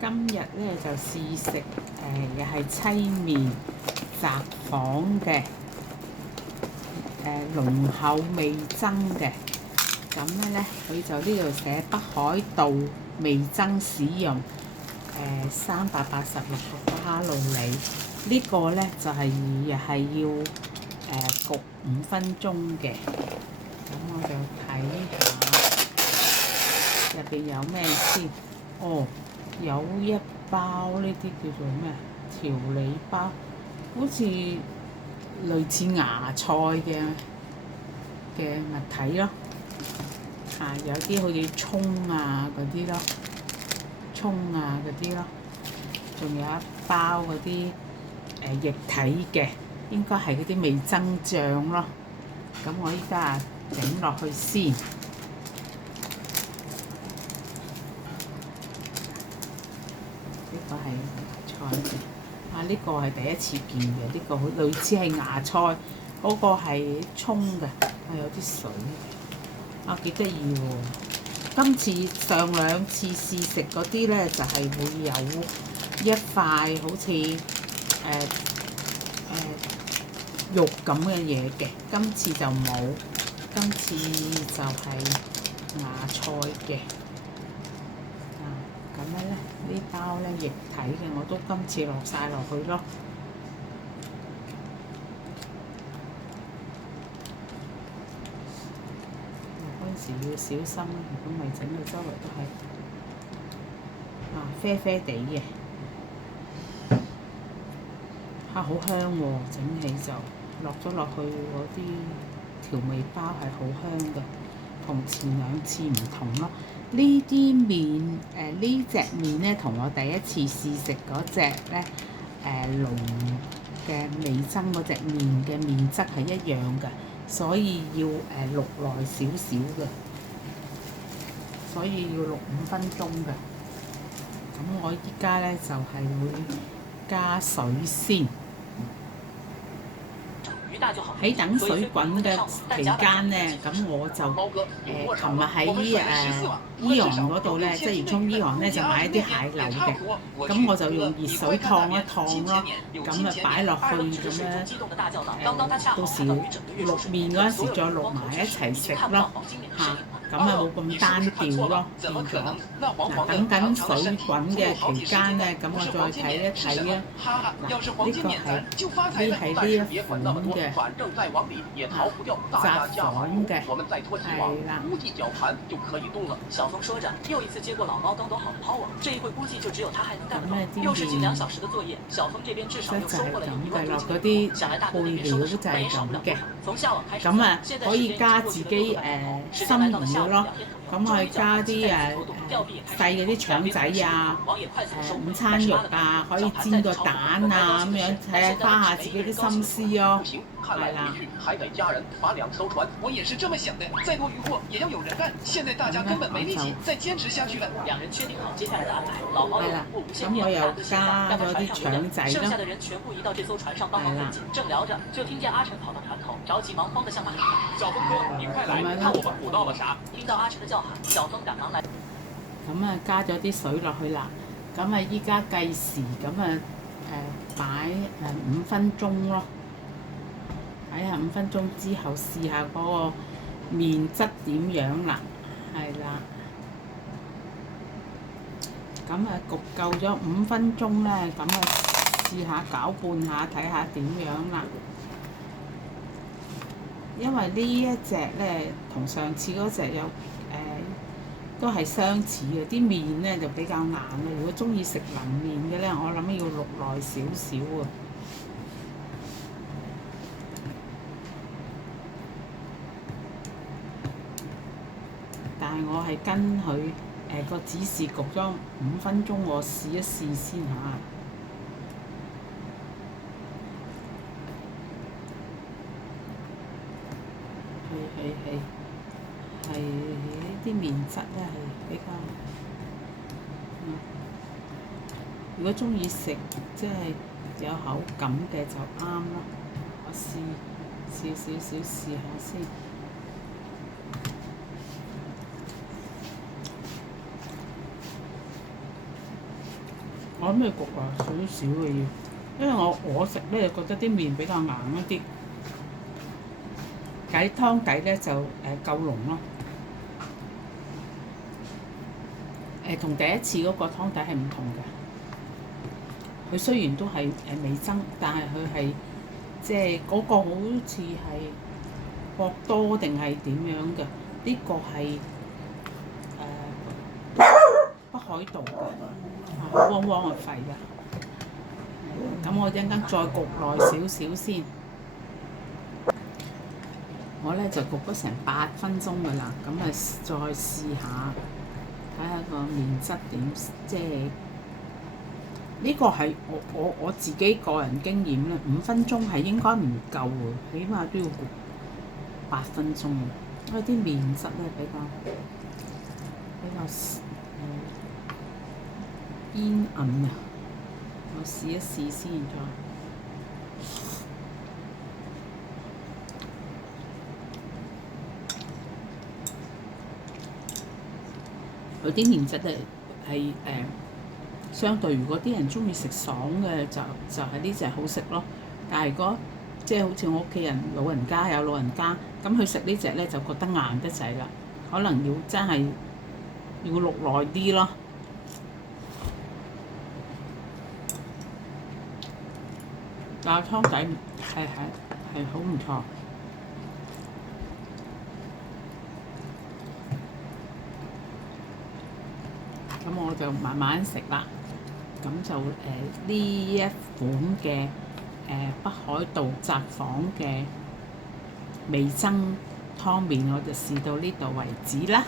今日咧就試食又係悽麵雜房嘅濃厚味噌嘅。咁咧佢就呢度寫北海道味噌使用386個卡路里。呢個咧就係又係要焗5分鐘嘅。咁我就睇下入邊有咩先。哦，有一包呢啲叫做咩調理包，好似類似芽菜嘅物體咯。有啲好似葱啊嗰啲咯，仲有一包嗰啲液體嘅，應該係嗰啲味噌醬咯。咁我依家整落去先。呢個係芽菜嘅，呢個係第一次見嘅。呢個好類似係芽菜，嗰個係葱嘅，有啲水。幾得意喎！今次上2次試食嗰啲咧，就係會有一塊好似肉咁嘅嘢嘅，今次就冇。今次就係芽菜嘅。咁樣咧，呢包咧液體嘅，我都今次落晒落去咯。要小心，如果咪整到周圍都係啡啡地嘅，好香喎！整起就落咗落去嗰啲調味包係好香嘅，同前2次唔同咯。呢啲麵呢隻麵咧，同我第一次試食嗰隻咧濃嘅味噌嗰隻麵嘅麵質係一樣嘅。所以要淥耐少少嘅，所以要淥5分鐘嘅。咁我依家咧就係會加水先。喺等水滾嘅期間咧，咁我就琴日喺Aeon嗰度咧，即係元涌Aeon咧就買一啲蟹柳嘅，咁我就用熱水燙一燙咯，咁擺落去咁樣到時淥麵嗰陣時再淥埋一齊食咯咁冇咁單調咯，變咗。等緊水滾嘅期間咧，咁我再睇一睇啊。呢係呢一款嘅雜房嘅，係啦。小峰說着，又一次接過老貓剛躲好的 power， 這一會估計就只有他還能幹得到。又是近2小時的作業，小峰這邊至少又收穫了1萬多斤。想來大哥那邊收拾沒少不了貨。從下午開始，咁可以加自己心儀嘅咯。咁我加啲細嗰啲腸仔午餐肉可以煎個蛋咁樣，花下自己啲心思咯。係啦。還得家人把2艘船，我也是這麼想的。再多餘貨也要有人幹。現在大家根本沒力氣再堅持下去了。2人確定好接下來的安排，老貓又不無線電，大哥先讓他船上留人，剩下的人全部移到這艘船上幫忙分解。正聊着，就聽見阿成跑到船頭，着急忙慌地向他喊：小峰哥，你快來，看我們捕到了啥？聽到阿成的叫喊，小峰趕忙來。咁加咗啲水落去啦。咁依家計時，咁擺5分鐘咯。睇下5分鐘之後試下嗰個麵質點樣啦，係啦。咁焗夠咗5分鐘咧，咁試下攪拌下睇下點樣啦。因為呢一隻咧同上次嗰隻都係相似嘅，啲麵咧就比較硬啦。如果中意食腍麵嘅咧，我諗要淥耐少少啊。但係我係跟佢個指示焗咗5分鐘，我試一試先嚇。係呢啲麵質咧係比較如果中意食即係有口感嘅就啱咯。我試少少試下先。我諗你焗啊，少少嘅要，因為我食咧覺得啲麵比較硬一啲，解湯底咧就夠濃咯。同第一次嗰個湯底係唔同嘅。佢雖然都係味噌，但係佢係即係嗰個好似係博多定係點樣嘅？呢個係北海道嘅，汪汪嘅肺嘅。咁我一陣間再焗耐少少先。我咧就焗咗成8分鐘㗎啦，咁啊再試下睇下個麵質點，即係呢個係我自己個人經驗咧，5分鐘係應該唔夠喎，起碼都要焗8分鐘，因為啲麵質咧比較煙韌啊。我試一試先再。佢啲麵質咧係相對，如果啲人中意食爽嘅就係呢隻好食咯。但係如果即係好似我屋企人老人家有老人家，咁佢食呢隻咧就覺得硬得滯啦，可能要真係要淥耐啲咯。但係湯底係好唔錯。咁我就慢慢食啦。咁就呢一款嘅北海道札幌嘅味噌湯麵，我就試到呢度為止啦。